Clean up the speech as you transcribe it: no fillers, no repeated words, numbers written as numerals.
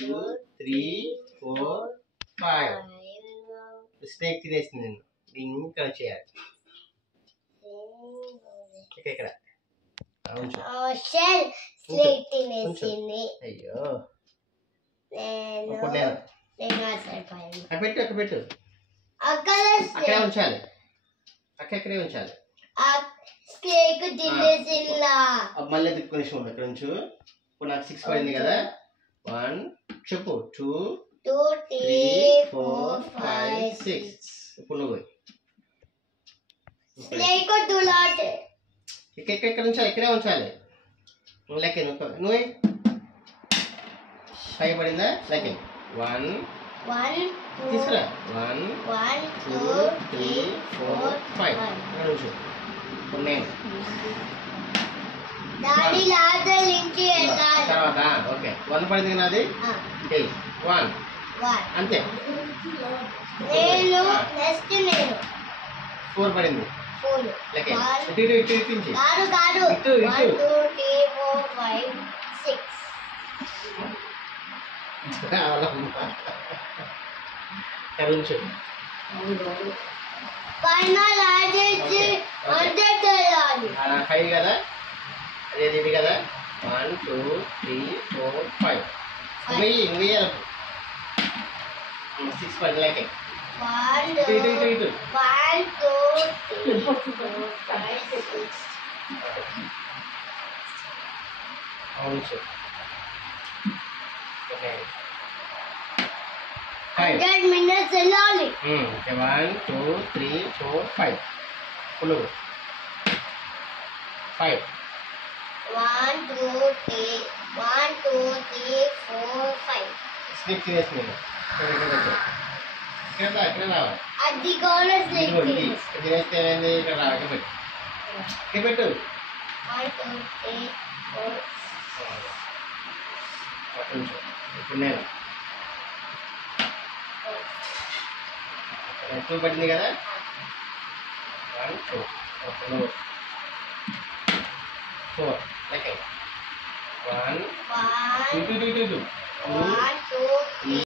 2 3 4 5 snake తినేసింది నేను ఇంకా చేయాలి ఇక్కడ షెల్ స్నేక్ తినేసింది అయ్యో నేను అక్కడ పెట్టు అక్కడే ఉంచాలి అక్కడే ఉంచాలి స్నేక్ తినేసిందా మళ్ళీ తిప్పుకునే చూడండి అక్కడ ఉంచు ఇప్పుడు నాకు 6 పడింది కదా 1 చెప్పు 2 3 4 5 6 ఇప్పుడు నువ్వు స్నేక్ దులాట్ ఇక్కడ ఉంచాలి ఇక్కడే ఉంచాలి నువ్వు లెక్క నువ్వు 5 పడిందా లెక్క 1 తీసుకురా 1 2 3 4 5 ఇక్కడ ఉంచు ఇప్పుడు నేను దాని లాదర్ నుంచి వెళ్ళాలి తర్వాత ఓకే 1 పడింది నాది 1 అంతే నేను నెక్స్ట్ నేను 4 పడింది 4 లెక్క ఇటు ఇప్పించి కాదు ఇటు 1 2 3 4 5 6 ఉంచు పైన లాదర్ అంతే చేయాలి 5 కదా అదే ఇది కదా 1 2 3 4 5 నువ్వు 6 పడింది లెక్క 1 2 3 4 5 6 ఉంచు 100 minutes వెళ్ళాలి 1 2 3 4 5 పులు 5 1 2 3 4 5 స్లిప్ చేస్తున్నాను ఇక్కడ రావాలి అది కూడా స్లిప్ తినేస్తే ఏమైంది ఇక్కడ రా ఇక్కడ పెట్టు 1 2 3 4 ఇప్పుడు నేను 2 పట్టింది కదా 1 2 4 లెక్క 1 2 2 2 2 1 2